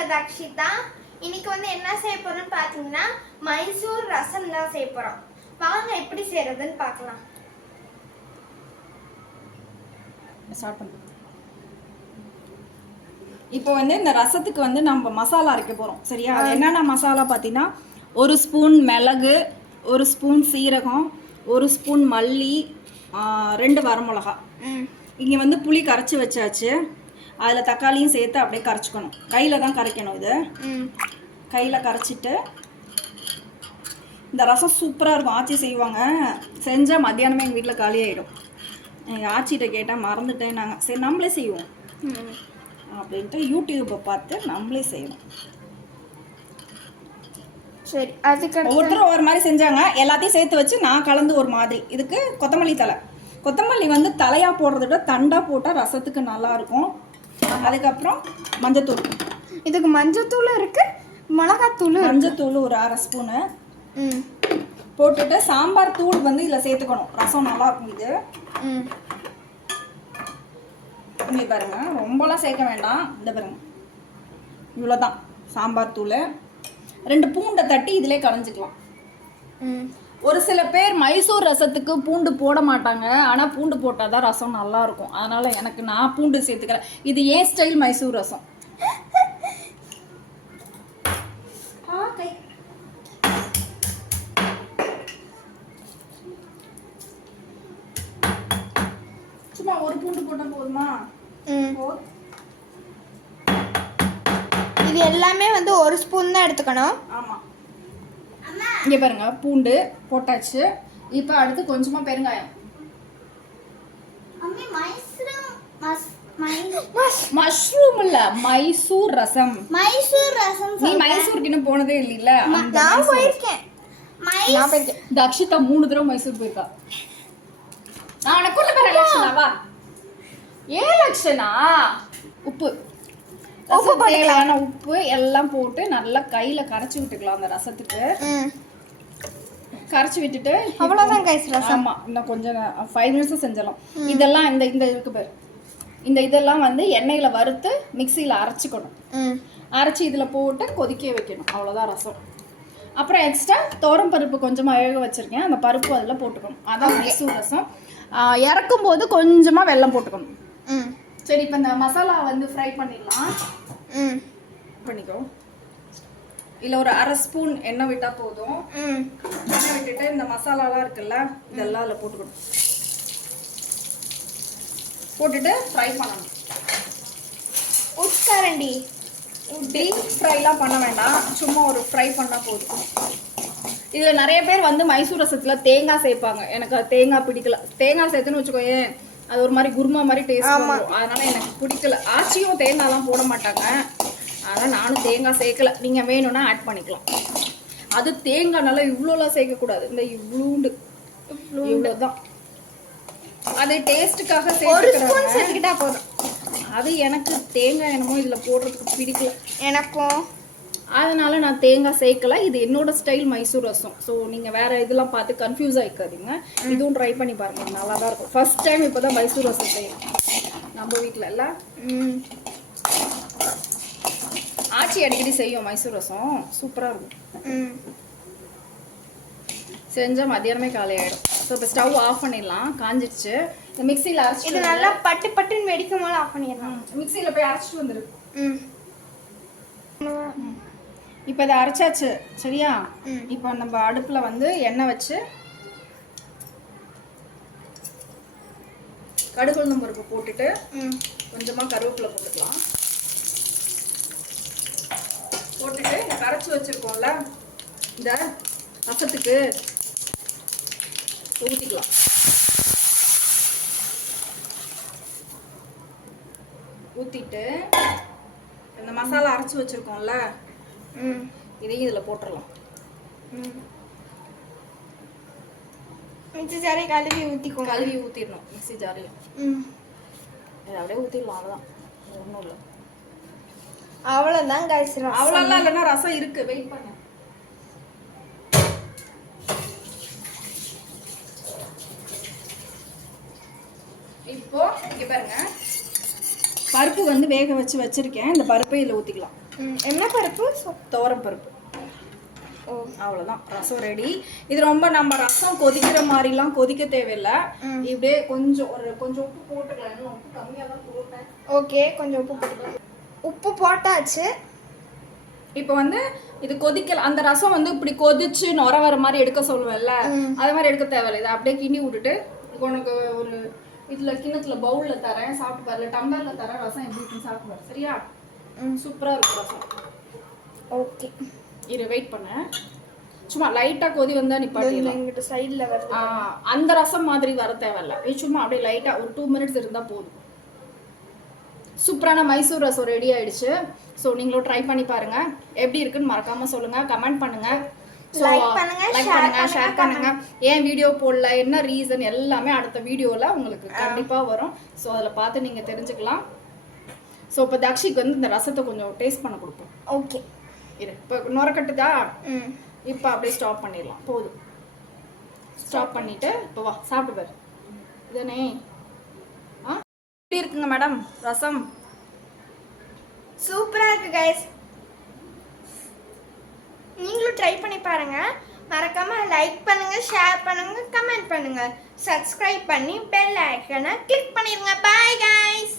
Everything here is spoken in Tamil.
உங்க தக்ஷிதா. இன்னைக்கு வந்து என்ன செய்ய போறோம்னு பாத்தீங்கன்னா மைசூர் ரசம் தான் செய்ய போறோம். வாங்க எப்படி செய்யறதுன்னு பார்க்கலாம். ஸ்டார்ட் பண்ணுங்க. இப்போ வந்து இந்த ரசத்துக்கு வந்து நம்ம மசாலா அரைக்க போறோம். சரியா? அது என்னென்ன மசாலா பார்த்தீங்கன்னா 1 ஸ்பூன் மிளகு, 1 ஸ்பூன் சீரகம், 1 ஸ்பூன் மல்லி, 2 வரமிளகா. இங்கே வந்து புளி கரைச்சி வச்சாச்சு. அதில் தக்காளியும் சேர்த்து அப்படியே கரைச்சிக்கணும். கையில் தான் கரைக்கணும். இது கையில் கரைச்சிட்டு இந்த ரசம் சூப்பராக இருக்கும். ஆச்சி செய்வாங்க. செஞ்சால் மத்தியானமே எங்கள் வீட்டில் காலியாகிடும். எங்கள் ஆச்சிகிட்ட கேட்டால் மறந்துட்டேன். நாங்கள் சரி நம்மளே செய்வோம் அப்படின்ட்டு யூடியூப்பை பார்த்து நம்மளே செய்வோம். சரி, அதுக்கு ஒவ்வொருத்தரும் ஒவ்வொரு மாதிரி செஞ்சாங்க. எல்லாத்தையும் சேர்த்து வச்சு நான் கலந்து ஒரு மாதிரி. இதுக்கு கொத்தமல்லி தழை. கொத்தமல்லி வந்து தலையாக போடுறத விட தண்டாக போட்டால் ரசத்துக்கு நல்லாயிருக்கும். அதுக்கப்புறம் மஞ்சத்தூள். இதுக்கு மஞ்சத்தூள் இருக்கு, மிளகாத்தூள். மஞ்சத்தூள் ஒரு 1/2 ஸ்பூனு போட்டுட்டு சாம்பார் தூள் வந்து இதில் சேர்த்துக்கணும். ரசம் நல்லாயிருக்கும் இது. இங்கே பாருங்க, ரொம்பலாம் சேர்க்க வேண்டாம். இந்த பாருங்க, இவ்வளோதான் சாம்பார் தூள். 2 பூண்டை தட்டி இதிலே கலைஞ்சிக்கலாம். ஒரு சில பேர் மைசூர் ரசத்துக்கு பூண்டு போட மாட்டாங்க. ஆனால் பூண்டு போட்டால் தான் ரசம் நல்லா இருக்கும். அதனால் நான் பூண்டு சேர்த்துக்கிறேன். இது ஏன் ஸ்டைல் மைசூர் ரசம். சும்மா ஒரு பூண்டு போட்டால் போதுமா? இது எல்லாமே வந்து 1 ஸ்பூன் தான் எடுத்துக்கணும். ஆமாம். இங்கே பாருங்க, பூண்டு போட்டாச்சு. இப்போ அடுத்து கொஞ்சமாக பெருங்காயம். மஷ்ரூம் இல்ல, மைசூர் ரசம். மைசூர் ரசம். நீ மைசூருக்கு இன்னும் போனதே இல்லைல்ல? நான் போயிருக்கேன். தக்ஷிதா 3 தடவை மைசூர் போயிருக்கா. நான் உனக்கு கூட்ட போறேன். லட்சணா வா. லட்சணா. உப்பு தேவையான உப்பு எல்லாம் போட்டு நல்லா கையில கரைச்சி விட்டுக்கலாம். அந்த ரசத்துக்கு கரைச்சி விட்டுட்டு அவ்வளவுதான் கைஸ் ரசம். ஆமா, இன்னும் கொஞ்சம் 5 நிமிஷம் செஞ்சிடலாம். இதெல்லாம் இந்த இருக்கு பாரு, இதெல்லாம் வந்து எண்ணெயில வறுத்து மிக்சியில அரைச்சிக்கணும். அரைச்சி இதுல போட்டு கொதிக்க வைக்கணும். அவ்வளவுதான் ரசம். அப்புறம் எக்ஸ்ட்ரா தோரம் பருப்பு கொஞ்சமா வேக வச்சிருக்கேன். அந்த பருப்பு அதுல போட்டுக்கணும். அதான் மைசூர் ரசம். இறக்கும் போது கொஞ்சமா வெல்லம் போட்டுக்கணும். சரி, இப்போ இந்த மசாலா வந்து ஃப்ரை பண்ணிடலாம். பண்ணிக்கோ. இல்லை ஒரு 1/2 ஸ்பூன் எண்ணெய் விட்டால் போதும். எண்ணெய் விட்டுட்டு இந்த மசாலாலாம் இருக்குல்ல, இதெல்லாம் அதில் போட்டுக்கணும். போட்டுட்டு ஃப்ரை பண்ணணும். உட்காரண்டி டீப் ஃப்ரைலாம் பண்ண வேண்டாம். சும்மா ஒரு ஃப்ரை பண்ணால் போதும். இதில் நிறைய பேர் வந்து மைசூர் ரசத்தில் தேங்காய் சேர்ப்பாங்க. எனக்கு அது தேங்காய் பிடிக்கல. தேங்காய் சேர்த்துன்னு வச்சுக்கோயேன், அது ஒரு மாதிரி குருமா மாதிரி டேஸ்ட் வரும். அதனால எனக்கு பிடிக்கல. ஆச்சியும் தேங்காய்லாம் போட மாட்டாங்க. அதனால் நானும் தேங்காய் சேர்க்கல. நீங்கள் வேணும்னா ஆட் பண்ணிக்கலாம். அது தேங்காய்னால இவ்வளோலாம் சேர்க்கக்கூடாது. இந்த இவ்வளோதான். அது டேஸ்ட்டுக்காக சேர்த்துக்கிட்டா போதும். அது எனக்கு தேங்காய் என்னமோ இதில் போடுறதுக்கு பிடிக்கல. எனக்கும் அதனால நான் தேங்காய் சேர்க்கல. இது என்னோட ஸ்டைல் மைசூர் ரசம். ஸோ நீங்கள் வேற இதெல்லாம் பார்த்து கன்ஃபியூஸ் ஆகிக்காதீங்க. இதுவும் ட்ரை பண்ணி பாருங்க. இது நல்லா தான் இருக்கும். ஃபர்ஸ்ட் டைம் இப்போ தான் மைசூர் ரசம் செய்யும் நம்ம வீட்டில் இல்லை. ஆச்சி அடிக்கடி செய்யும் மைசூர் ரசம். சூப்பராக இருக்கும். செஞ்சால் மத்தியானமே காலையாயிடும். ஸோ இப்போ ஸ்டவ் ஆஃப் பண்ணிடலாம். காஞ்சிடுச்சு. இந்த மிக்சியில் அரைச்சி இது நல்லா பட்டு பட்டுன்னு வெடிக்கும் போது ஆஃப் பண்ணிடலாம். மிக்சியில் போய் அரைச்சிட்டு வந்துரு. இப்போ இதை அரைச்சாச்சு. சரியா? இப்போ நம்ம அடுப்பில் வந்து எண்ணெய் வச்சு கடுகு உளுந்தம் பருப்பு போட்டுட்டு கொஞ்சமாக கருவேப்பிலை போட்டுக்கலாம். போட்டுட்டு இந்த கரைச்சி வச்சுருக்கோம்ல இந்த ரசத்துக்கு ஊற்றிக்கலாம். ஊற்றிட்டு இந்த மசாலா அரைச்சி வச்சுருக்கோம்ல இதையும் இதில் போட்டுடலாம். மிக்சி ஜாரை கழுவி ஊற்றிடணும். மிக்சி ஜாரையும் இதை அப்படியே ஊற்றிடலாம். அவ்வளோதான், ஒன்றும் இல்லை. அவ்வளோதான் கைஸ். அவ்வளோலாம் இல்லைன்னா ரசம் இருக்குது, வெயிட் பண்ணு. இப்போ இங்கே பாருங்க, பருப்பு வந்து வேக வச்சிருக்கேன். இந்த பருப்பை இதில் ஊற்றிக்கலாம். என்ன பருப்பு? துவரம் பருப்பு. ஓ அவ்வளோதான், ரசம் ரெடி. இது ரொம்ப நம்ம ரசம் கொதிக்கிற மாதிரிலாம் கொதிக்க தேவையில்லை. இப்படியே கொஞ்சம் உப்பு போட்டுக்கலாம். இன்னும் உப்பு கம்மியாக தான் போட்டேன். ஓகே, கொஞ்சம் உப்பு போட்டுக்கலாம். உப்பு போட்டாச்சு. இப்போ வந்து இது கொதிக்கல. அந்த ரசம் வந்து இப்படி கொதிச்சு நுர வர மாதிரி எடுக்க சொல்லுவேன்ல, அது மாதிரி எடுக்க தேவையில்லை. இதை அப்படியே கிண்டி விட்டுட்டு உனக்கு ஒரு இதில் கிண்ணத்துல பவுலில் தரேன், சாப்பிட்டு பாரு. டம்ளரில் தரேன், ரசம் எப்படி இருக்குன்னு சாப்பிட்டு பாரு. சரியா? சூப்பராக இருக்கும் ரசம். ஓகே, இரு வெயிட் பண்ண. சும்மா லைட்டாக கொதி வந்தால் நிப்பாட்டிடலாம். எங்கிட்ட சைடில் வருது. அந்த ரசம் மாதிரி வர தேவையில்ல. இது சும்மா அப்படியே லைட்டாக ஒரு 2 minutes இருந்தால் போதும். சூப்பரான மைசூர் ரசம் ரெடி ஆயிடுச்சு. ஸோ நீங்களும் ட்ரை பண்ணி பாருங்க. எப்படி இருக்குன்னு மறக்காம சொல்லுங்க, கமெண்ட் பண்ணுங்க, லைக் பண்ணுங்க, ஷேர் பண்ணுங்க. ஏன் வீடியோ போடல, என்ன ரீசன் எல்லாமே அடுத்த வீடியோவில் உங்களுக்கு கண்டிப்பாக வரும். ஸோ அதில் பார்த்து நீங்கள் தெரிஞ்சுக்கலாம். ஸோ இப்போ தக்ஷிக்கு வந்து இந்த ரசத்தை கொஞ்சம் டேஸ்ட் பண்ண கொடுப்போம். ஓகே, இரு இப்போ நுரக்கட்டுதா? இப்போ அப்படியே ஸ்டாப் பண்ணிடலாம். போதும், ஸ்டாப் பண்ணிட்டு இப்போ வா சாப்பிட்டு பாரு. இதுதானே? எப்படி இருக்குங்க மேடம் ரசம்? சூப்பரா இருக்கு கைஸ். நீங்களும் ட்ரை பண்ணி பாருங்க. மறக்காம லைக் பண்ணுங்க, ஷேர் பண்ணுங்க, கமெண்ட் பண்ணுங்க, சப்ஸ்கிரைப் பண்ணி பெல் ஐகானை கிளிக் பண்ணிருங்க. Bye guys.